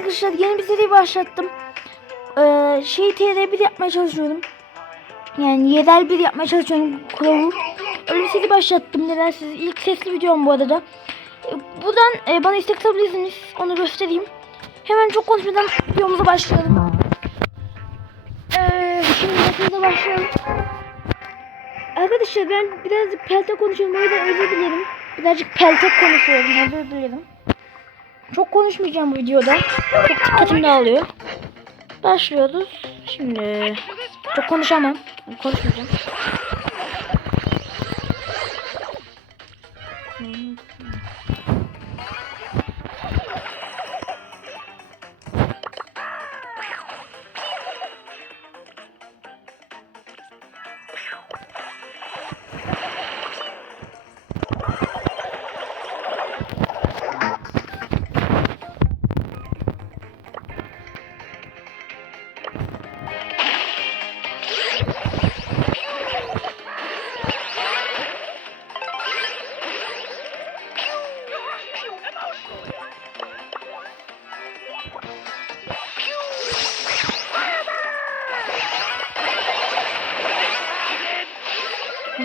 arkadaşlar yeni bir seri başlattım. Ee, şey TR1 yapmaya çalışıyorum. Yani yerel bir yapmaya çalışıyorum. Kulağı. Öyle bir seri başlattım. Neden siz ilk sesli videom bu arada. Ee, buradan e, bana istek atabilirsiniz. Onu göstereyim. Hemen çok konuşmadan videomuza başlayalım. Ee, şimdi videomuza başlayalım. Arkadaşlar ben birazcık pelte konuşuyorum. O yüzden özür dilerim. Birazcık pelte konuşuyorum. Özür dilerim. Çok konuşmayacağım bu videoda. Çok dikkatim dağılıyor. Başlıyoruz. Şimdi çok konuşamam. Konuşmayacağım.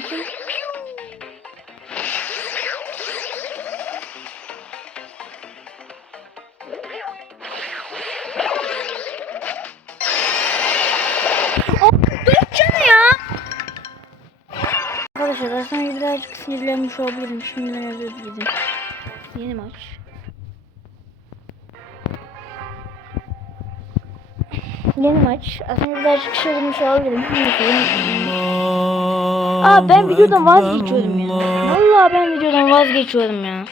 O dursana ya. Arkadaşlar aslında birazcık sinirlenmiş olabilirim. Şimdiden özür dilerim. Yeni maç. Yeni maç. Aslında birazcık şaşırmış olabilirim. Neyse. Aa ben videodan vazgeçiyorum ya. Vallahi ben videodan vazgeçiyorum ya.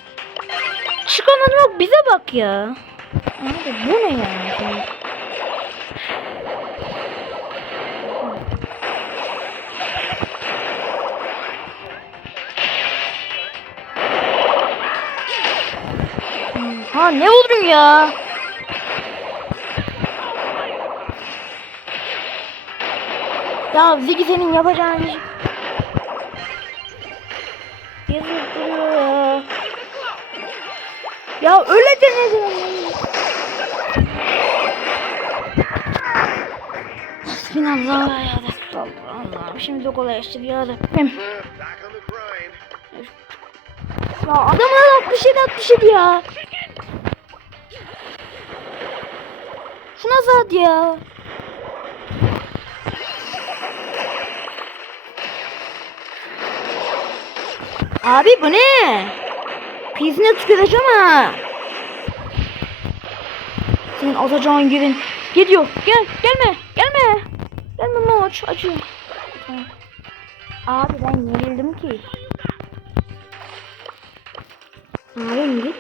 Çıkamadım yok bize bak ya. Abi bu ne yani? Ha ne olur ya? Ya Ziggy senin yapacağın iş. Yazık duruyor ya. Ya öyle denedim. Hasbinallah ya. Allah'ım şimdi kolaylaştır ya Rabbim. Ya adamlar 67 67 ya. Şuna zat ya. Abi bu ne? Pizine tüküreceğim ha. Senin atacağın yerin. Gidiyor. Gel. Gelme. Gelme. Gelme maç. Tamam. Abi ben yenildim ki. Abi git.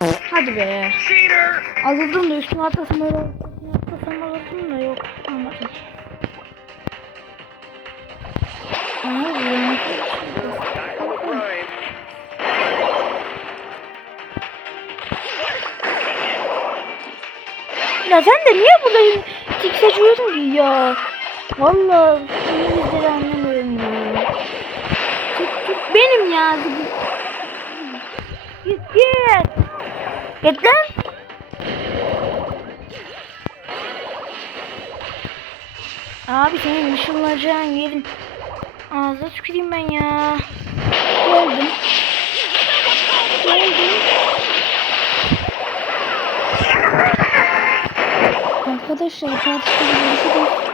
Hadi be. Alırdım da üstüne atlasam öyle atlasam alırdım da yok. Anladım. Grind. Ya sen de niye burada tik seçiyorsun ki ya? Vallahi bunu bizleri anlamıyorum ya. Tik tik benim ya. Git git. Git lan. Abi senin ışınlanacağın yerin. Ağzına tüküreyim ben ya. Geldim. Geldim. Arkadaşlar tartışma görüşürüz.